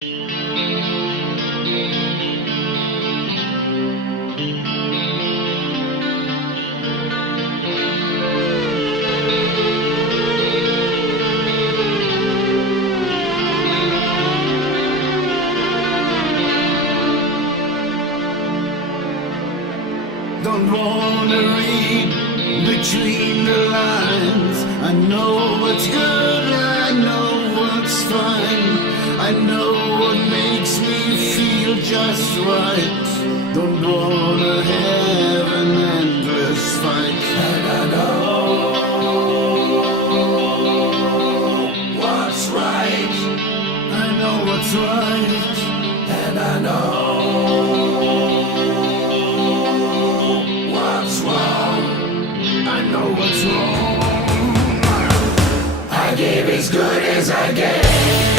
Don't wanna read between the lines. I know what's good, I know what's fine. I know what makes me feel just right. Don't wanna have an endless fight. And I know what's right. I know what's right. And I know I know what's wrong. I gave as good as I gave.